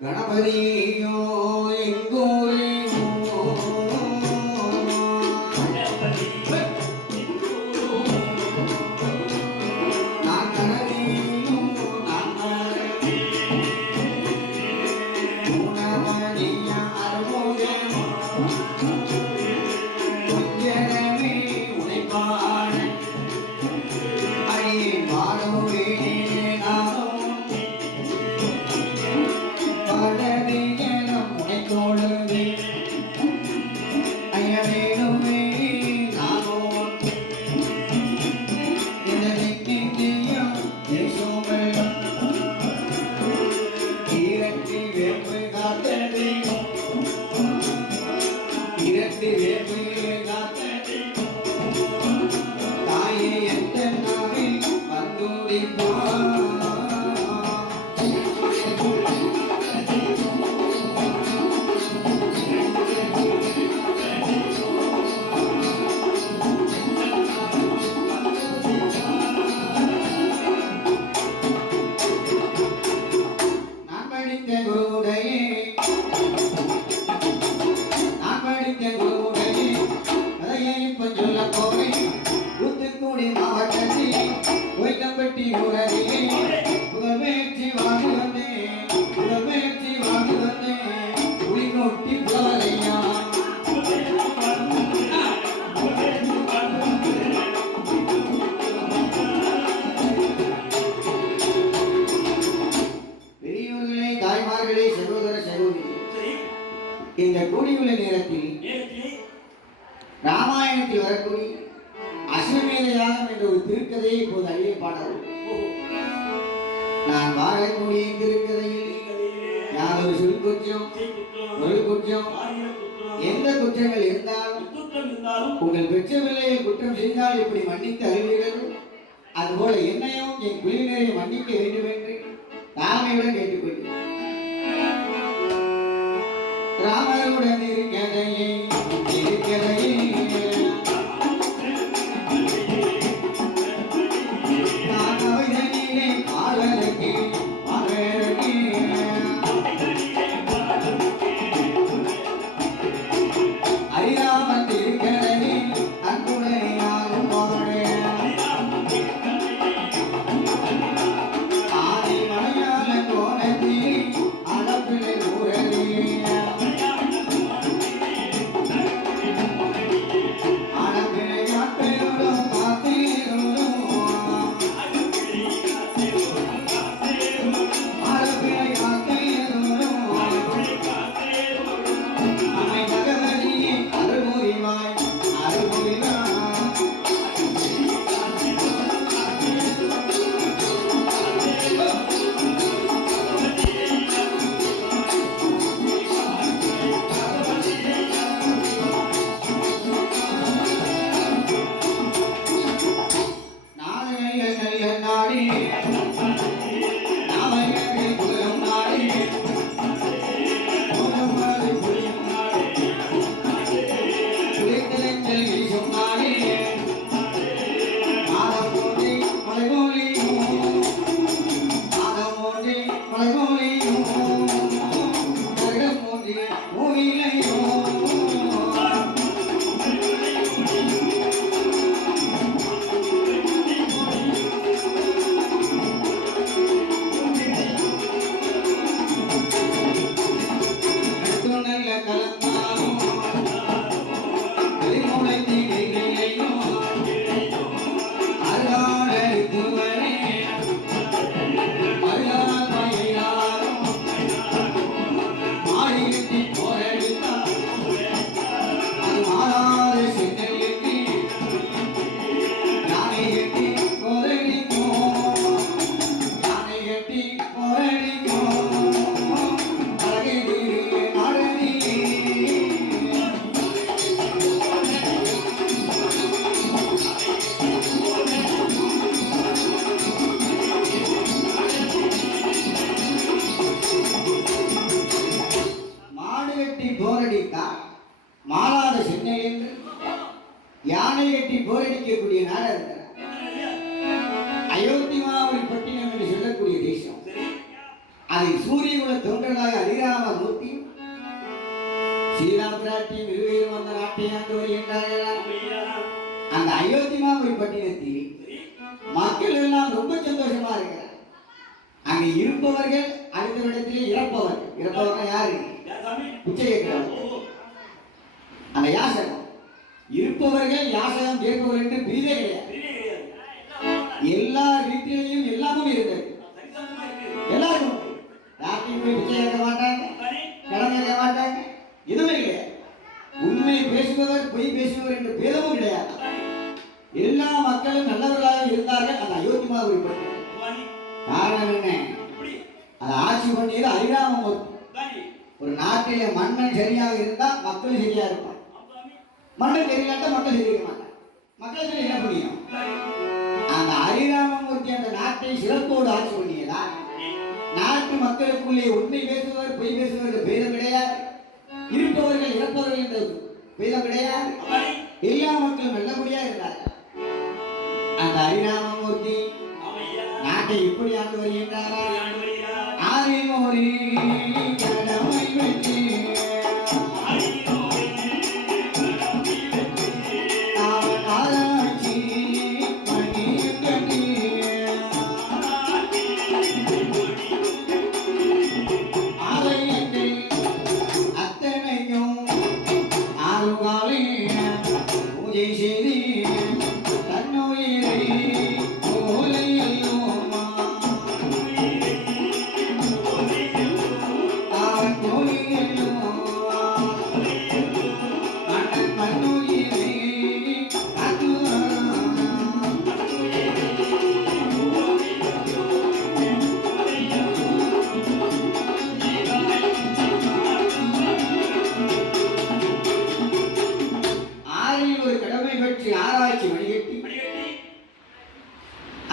கணபதியோ எங்கூரே இந்த கூடியுள்ள நேரத்தில் ராமாயணத்தில் வரக்கூடிய அஸ்வமேத யாகம் என்ற ஒரு திருக்கதையை இப்போது அறிய பாடல். நான் வாழக்கூடிய திருக்கதையில் யாதொரு சொல் குற்றம் ஒரு குற்றம் எந்த குற்றங்கள் இருந்தாலும் உங்கள் பெற்ற பிள்ளையை குற்றம் செய்தால் இப்படி மன்னித்து அறிவீர்கள், அதுபோல என்னையும் என் குழுவினரை மன்னிக்க வேண்டும் என்று தாழ்மையுடன் கேட்டுக்கொள்கிறேன். ராமருடன் இருக்கிறதையே நான் அவைதனிலே ஆளருக்கு அறியாமல் இருக்கிறதை அன்புடையாலும் ஆதி மலையாள கோலத்தில் அளப்பிலை ஊரலே மாறாத சென்னை என்று யானை கட்டி போரடிக்கக்கூடிய நாடு அயோத்தி மாவட்ட பட்டினம் என்று சொல்லக்கூடிய தேசம். அதை சூரிய குல தொண்டர்களாக சீதா பிராட்டியும் இருவரும் அந்த நாட்டை ஆண்டு வருகின்றார்கள். அந்த அயோத்தி மாமரி பட்டினத்தில் மக்கள் எல்லாம் ரொம்ப சந்தோஷமா இருக்கிறார். அங்க இருப்பவர்கள் அடுத்த இடத்திலே இறப்பவர்கள் யாரு? பிச்சை கேட்கிறவர்கள். அந்த யாசகம் இருப்பவர்கள் யாசகம் கேட்பவர்கள் என்று பிரிவே கிடையாது. எல்லா வீட்டிலையும் எல்லாமும் இருந்தது. எல்லாரும் யார்ட்டையும் போய் பிச்சை கேட்க மாட்டாங்க, கடன் கேட்க மாட்டாங்க, எதுவுமே கிடையாது. உண்மை பேசுபவர் பொய் பேசுபவர் என்ற பேதமும் கிடையாது. எல்லா மக்களும் நல்லவர்களாக இருந்தார்கள். அந்த அயோத்தி மாமரி பட்டினம் காரணம் என்ன? அதை ஆட்சி பண்ணியது அரிராமமூர்த்தி. ஒரு நாட்டிலே மன்னன் சரியாக இருந்தா மக்கள் சரியா இருப்பான். மன்னன் சரியில்லாட்டா மக்கள் சரியிருக்க மாட்டான். மக்கள் சரி என்ன பண்ணியும் அந்த அரிராமமூர்த்தி அந்த நாட்டை சிறப்போடு ஆட்சி பண்ணியதா நாட்டு மக்களுக்குள்ளே உண்மை பேசுபவர் பொய் பேசுபவர் பேதம் கிடையாது. இருப்பவர்கள் இறப்பவர்கள் என்ற பேதம் கிடையாது. எல்லா மக்களும் நல்லபடியா இருந்தார்கள். அந்த அரிராமமூர்த்தி நாட்டை எப்படி ஆண்டு வருகின்றாரா? ஆரிமோரி கடமை வெற்றி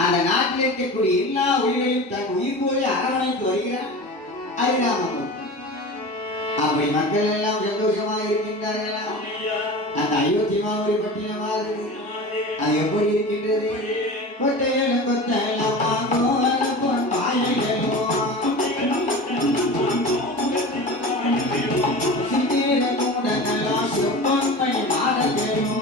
அந்த நாட்டில் இருக்கக்கூடிய எல்லா உயிர்களையும் தன் உயிர் போல அரவணைத்து வருகிறார் அரிராமமூர்த்தி. அப்படி மக்கள் எல்லாம் சந்தோஷமாக இருக்கின்றார்களா? அந்த அயோத்தி மாமரி பட்டினமாவது அது எப்படி இருக்கின்றது? கொட்டையில கொத்தெல்லாம் பொன் பாயலோ சித்திர கூடங்களாம் சிறப்பொன்மை மாடலோ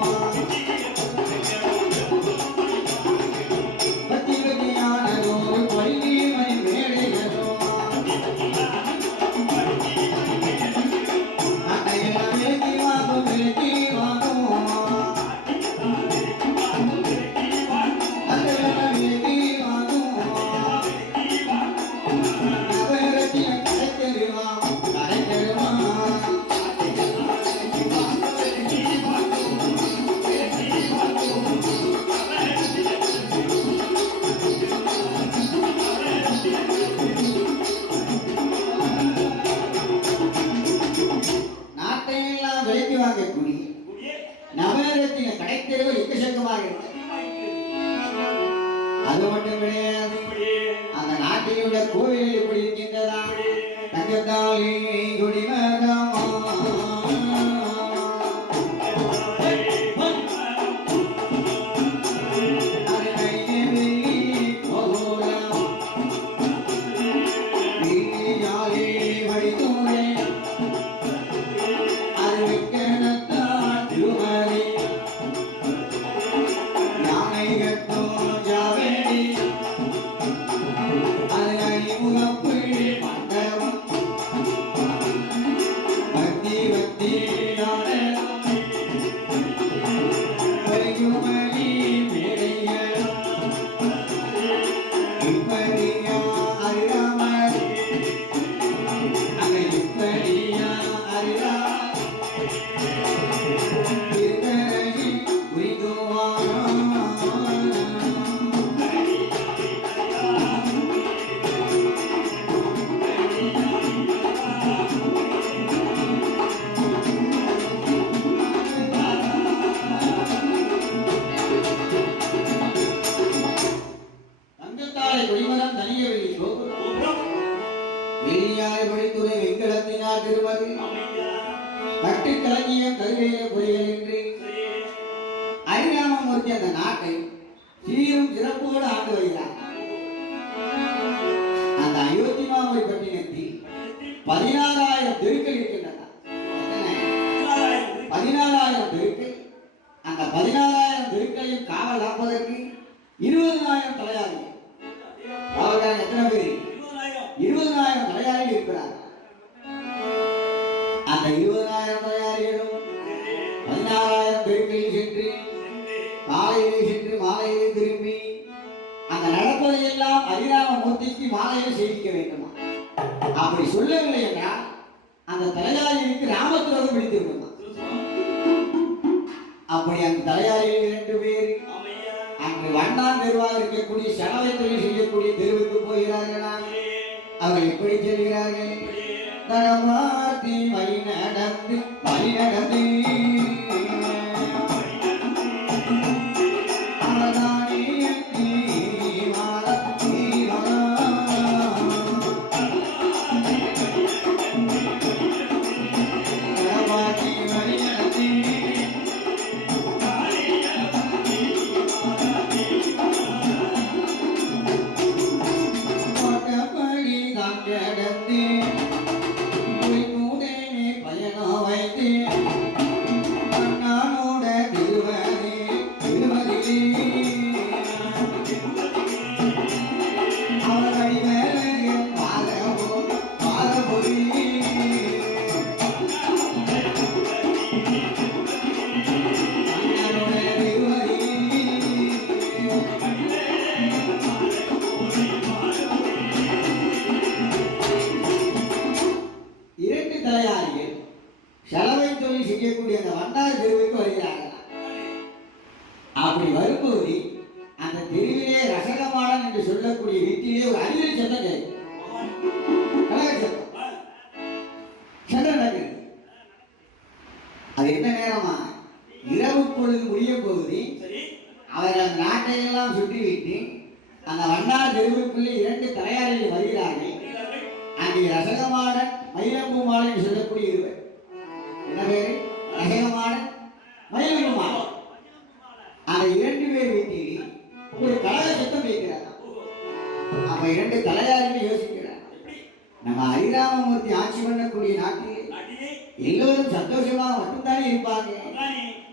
நவரத்தின கடைத்தெருவு எக்கச்சக்கமாக இருக்கு. அது மட்டும் கிடையாது. அந்த நாட்டில் உள்ள கோவில்கள் எப்படி இருக்கின்றதா? தங்கத்தாலே குடிமகமா அரிராமமூர்த்தி அந்த நாட்டை சீரும் சிறப்போடு ஆண்டு வருகிறார். அந்த அயோத்தி மாமரி பட்டினத்தில் 16,000 தெருக்கள் இருக்கின்றன. 16,000 தெருக்களையும் காவல் காப்பதற்கு 20,000 தலையாரிகள். காவல்காரன் எத்தனை பேர்? 20,000 தலையாரிகள் இருக்கிறார். அந்த 20,000 தலையாரிகளும் 16,000 தெருக்களில் சென்று காலையிலே சென்று மாலையிலே திரும்பி அந்த நடப்பதையெல்லாம் அரிராமமூர்த்திக்கு மாலையில் செய்திக்க வேண்டுமா? அப்படி சொல்லவில்லை என்றால் அந்த தலையாரிகளுக்கு ராமத்துரோகம் பிடித்திருக்குமா? அப்படி அந்த தலையாரிகள் 2 பேர் அன்று வண்ணான் தெருவாக இருக்கக்கூடிய சலவை தொழில் செய்யக்கூடிய தெருவுக்கு போகிறார்களா? அவர்கள் எப்படி செல்கிறார்கள்? தடமாத்தி வழி நடந்து சலவை தொழில் செய்யக்கூடிய அந்த வண்டார் தெருவுக்கு வருகிறார்கள். அப்படி வரும்போது அந்த தெருவிலே ரசகமாடன் என்று சொல்லக்கூடிய வீட்டிலே ஒரு அறிவியல் சத்தம் கேட்கும். சத்தம் நடக்குது. அது என்ன நேரமா? இரவு பொழுது முடிய போகுது. அவர் அந்த நாட்டை எல்லாம் சுற்றிவிட்டு அந்த வண்டார் தெருவுக்குள்ளே 2 தலையாரிகள் வருகிறார்கள். அங்கே ரசகமாடன் மயிலம்பூமாலை என்று சொல்லக்கூடிய இருவர். என்ன பேரு? ரசகமாடன் மயிலம்பூமாலை. அந்த 2 பேர் வீட்டில் ஒரு கலக சத்தம் கேட்கிறார். அப்ப 2 தலையாரிகள் யோசிக்கிறார், நம்ம ஹரிராமமூர்த்தி ஆட்சி பண்ணக்கூடிய நாட்டில் எல்லோரும் சந்தோஷமா மட்டும்தானே இருப்பாங்க.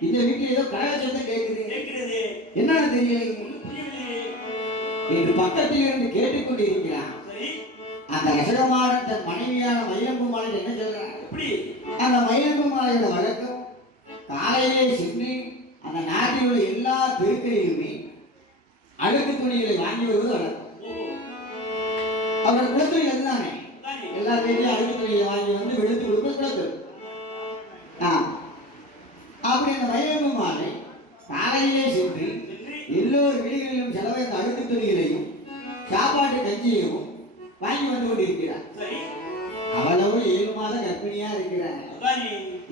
இந்த வீட்டில் ஏதோ கலக சத்தம் கேட்குது, என்னன்னு தெரியல என்று பக்கத்தில் இருந்து கேட்டுக்கொண்டு இருக்கிறான். அந்த ரசகமாடன் தன் மனைவியான மயிலம்பூமாலை என்ன சொல்றான்? அந்த மயிலம்பூமாலையோட வழக்கம் காலையிலே சென்று அந்த நாட்டில் உள்ள எல்லா தெருக்களிலுமே அழுக்கு துணிகளை வாங்கி வருவது வழக்கம். அவரோட குலத்தொழில் இருந்தானே, எல்லா பேரையும் அழுக்கு துணியை வாங்கி வந்து வெளுத்து கொடுப்பது குலத்தொழில். அப்படி அந்த மயிலம்பூமாலை காலையிலே சென்று எல்லோரு வீடுகளிலும் செலவை அழுக்கு துணிகளையும் சாப்பாட்டு கஞ்சியையும் வாங்கி வந்து கொண்டிருக்கிறார். அவ்வளவு 7 மாத கர்ப்பிணியா இருக்கிறார்.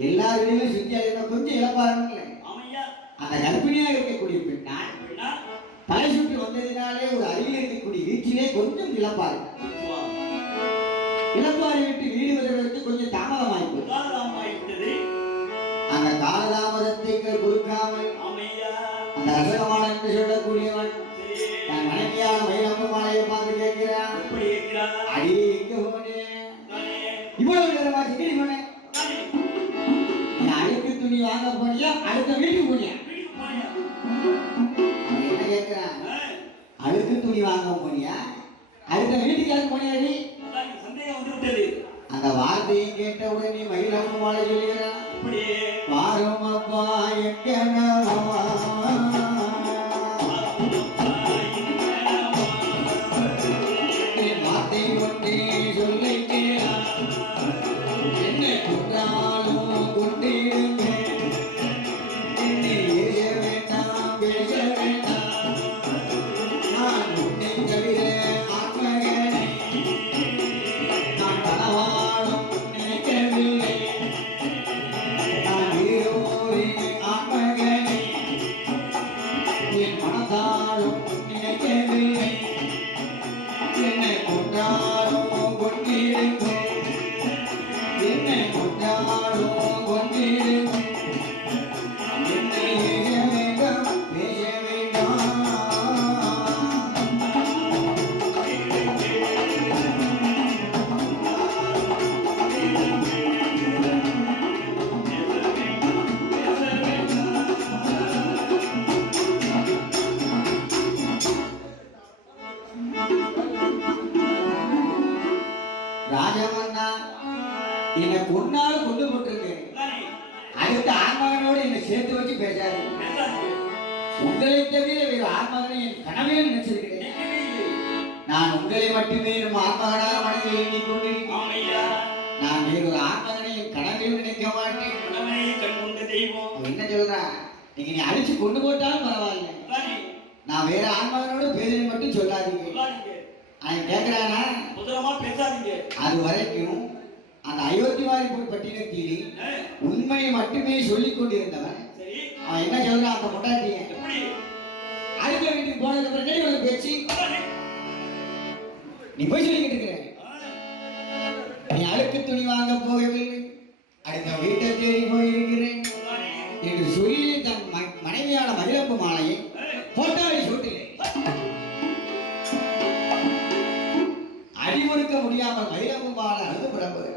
எல்லா வீடுகளும் சுத்தியா கொஞ்சம் இழப்பாருன்னு அந்த கர்ப்பிணியா இருக்கக்கூடிய பெண்ணால் தலை சுற்றி வந்ததினாலே ஒரு அருகில் இருக்கக்கூடிய வீட்டிலே கொஞ்சம் இழப்பாரு. இழப்பாரி விட்டு வீடு வருவதற்கு கொஞ்சம் தாமதமாயிட்டது. அந்த காலதாமதத்தை கொடுக்காமல் அந்த ரசகமான என்று சொல்லக்கூடியவன் தன் மனைவியான மயிலம்பூமாலையை பார்த்து கேட்கிறான், அடியே எங்க போனே? இவ்வளவு நேரமா சிக்கடி போனே? நீ அழுக்கு துணி வாங்க போனியா, அடுத்த வீட்டுக்கு போனியா? என்ன கேட்கிறான்? அழுக்கு துணி வாங்க போனியா, அடுத்த வீட்டுக்கு போனியாடி? அந்த வார்த்தையை கேட்ட உடனே மயிலம்பூமாலை சொல்லுகிறான், வாரும் அப்பா எங்கனவா சொன்னா என்னை கொன்னாலும் கொண்டு போட்டுருக்கு. அடுத்த ஆண்மகனோடு என்னை சேர்த்து வச்சு பேசாது. உங்களை தவிர வேறு ஆண்மகனை என் கனவில் நினைச்சிருக்கிறேன். நான் உங்களை மட்டுமே என் ஆண்மகனாக மனதில் எண்ணிக்கொண்டிருக்கிறேன். நான் வேறு ஒரு ஆண்மகனை என் கனவில் நினைக்க மாட்டேன். என்ன சொல்றேன்? நீங்க நீ அடிச்சு கொண்டு போட்டாலும் பரவாயில்ல. நான் வேற ஆண்மகனோட பேசுறது மட்டும் சொல்லாதீங்க. அவன் கேட்கிறானா? அது வரைக்கும் அந்த அயோத்திவாரி பட்டினத்தில் உண்மையை மட்டுமே சொல்லிக் கொண்டிருந்தவன் அவன் என்ன சொல்றான்? அந்த பொண்டாட்டிய அடுத்த வீட்டுக்கு போனதுக்கு அப்புறம் உனக்கு பேச்சு நீ போய் சொல்லிக்கிட்டு இருக்கிற. நீ அழுக்கு துணி வாங்க போகவில்லை, அடுத்த வீட்டை தேடி போயிருக்கிறேன் என்று சொல்லி தன் மனைவியான மகிழப்பு மாலையை போட்டாவை சூட்டிலே அடிமுறுக்க முடியாமல் மகிழப்பு மாலை அழுது புறம்புகிறார்.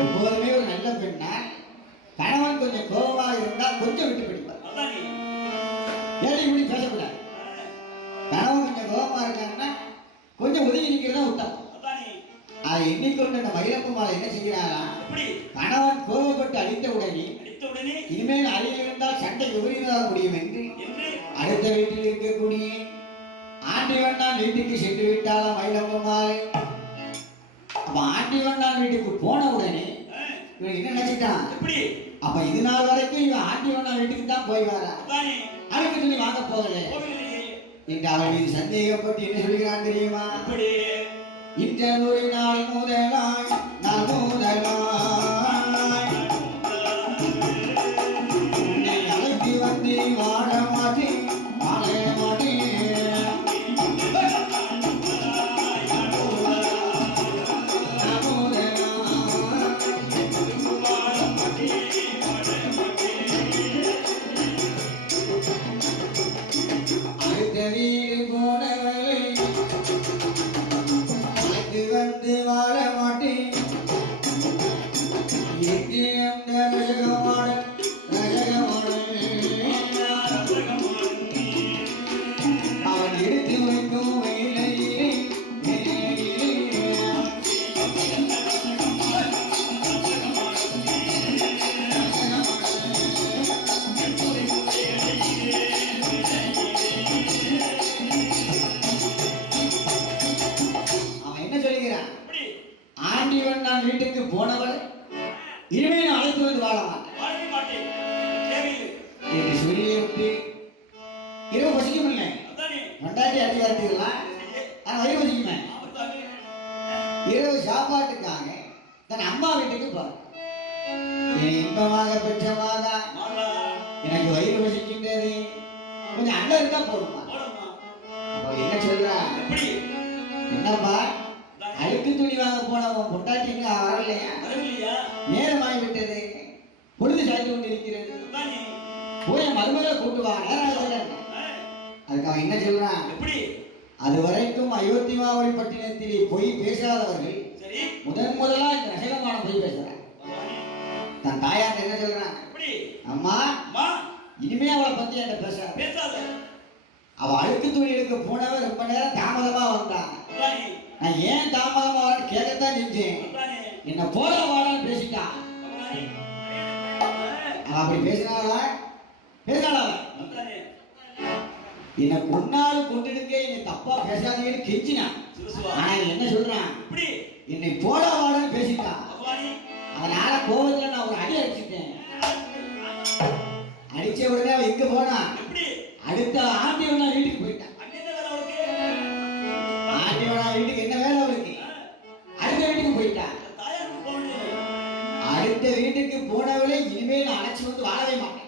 எப்போதுமே ஒரு நல்ல பெண்ணா கணவன் கொஞ்சம் கோபமாக இருந்தால் கொஞ்சம் விட்டு பிடிப்பார். ஏழை இப்படி பேசக்கூடாது. கணவன் கொஞ்சம் கோபமா இருக்காங்கன்னா கொஞ்சம் ஒதுங்கி நிற்கிறதா உத்தம். அதை எண்ணிக்கொண்டு அந்த மகிழப்பு மாலை என்ன செய்கிறாரா? கணவன் கோபப்பட்டு அடித்த உடனே இனிமேல் அருகில் இருந்தால் சண்டை விபரீதமாக முடியும் என்று அடுத்த வீட்டில் இருக்கக்கூடிய ஆண்டிவண்ணான் வீட்டுக்கு சென்று விட்டாலும் மகிழப்பு மாலை. அப்ப ஆண்டிவண்ணான் வீட்டுக்கு போன உடனே இவன் என்ன நினைச்சிட்டான்? அப்ப இது நாள் வரைக்கும் இவன் ஆண்டிவண்ணான் வீட்டுக்கு தான் போய் வரா, அழுக்கு துணி வாங்க போகல என்று அவன் மீது சந்தேகப்பட்டு என்ன சொல்கிறான் தெரியுமா? இந்த ஒரு நாள் முதலாய் நாள் முதலாய் உன்னை அழைத்து வந்து வாழ மாட்டேன் வாழ மாட்டேன். அடுத்த வீடு போனவளை அழைத்து வந்து வாழ மாட்டேன். எங்கே அந்த ரசகமான அவன் எடுத்து வைக்கும் வேலையிலே அவன் என்ன சொல்கிறான்? ஆண்டிவன் நான் வீட்டுக்கு போனவள் இனிமே நான் அழைத்து வந்து வாழ மாட்டேன் என்று சொல்லிவிட்டு இரவு பசிக்கும் இல்லை கொண்டாட்டி அடிவார்த்தீங்களா? நான் வயிறு பசிக்குமே. இரவு சாப்பாட்டுக்காக தன் அம்மா வீட்டுக்கு போறேன். இன்பமாக பெற்றமாக எனக்கு வயிறு பசிக்கின்றது, கொஞ்சம் அண்ணன் இருந்தா போடுமா? அப்ப என்ன சொல்றா? என்னப்பா அழுக்கு துணி வாங்க போனவன் பொண்டாட்டிங்க வரலையா? நேரமாகி விட்டது, பொழுது சாய்ந்து கொண்டிருக்கிறது, போய் மருமகளை கூட்டு வா, நேரம். அதுக்கு அவன் என்ன சொல்றான்? அது வரைக்கும் அயோத்திமாவளி பட்டினத்திலே பொய் பேசாதவர்கள் முதலா இந்த ரசகமான பொய் பேசுறான். தன் தாயார் என்ன சொல்றான்? அம்மா இனிமே அவளை பத்தி என்கிட்ட பேசாத. அவ அழுக்கு துணி எடுக்க போனவ ரொம்ப நேரம் தாமதமா வந்தான். நான் ஏன் தாமதமா கேட்கத்தான் செஞ்சேன். என்ன போல வாடான்னு பேசிட்டான். அவன் அப்படி பேசினாளா? என்னை கொன்னாலும் கொண்டுடுங்க, என்னை தப்பா பேசாதீங்கன்னு கெஞ்சினான். ஆனா என்ன சொல்றான்? என்னை போல வாடான்னு பேசிட்டான். அதனால கோபத்துல நான் ஒரு அடி அடிச்சுட்டேன். அடிச்ச உடனே அவன் எங்க போனா? அடுத்த ஆண்டியவனா வீட்டுக்கு போயிட்டான். ஆண்டியவனா வீட்டுக்கு என்ன வேலை அவருக்கு? அடுத்த வீட்டுக்கு போயிட்டான். அடுத்த வீட்டுக்கு போனவளை இனிமேல் அழைச்சி வந்து வாழவே மாட்டேன்.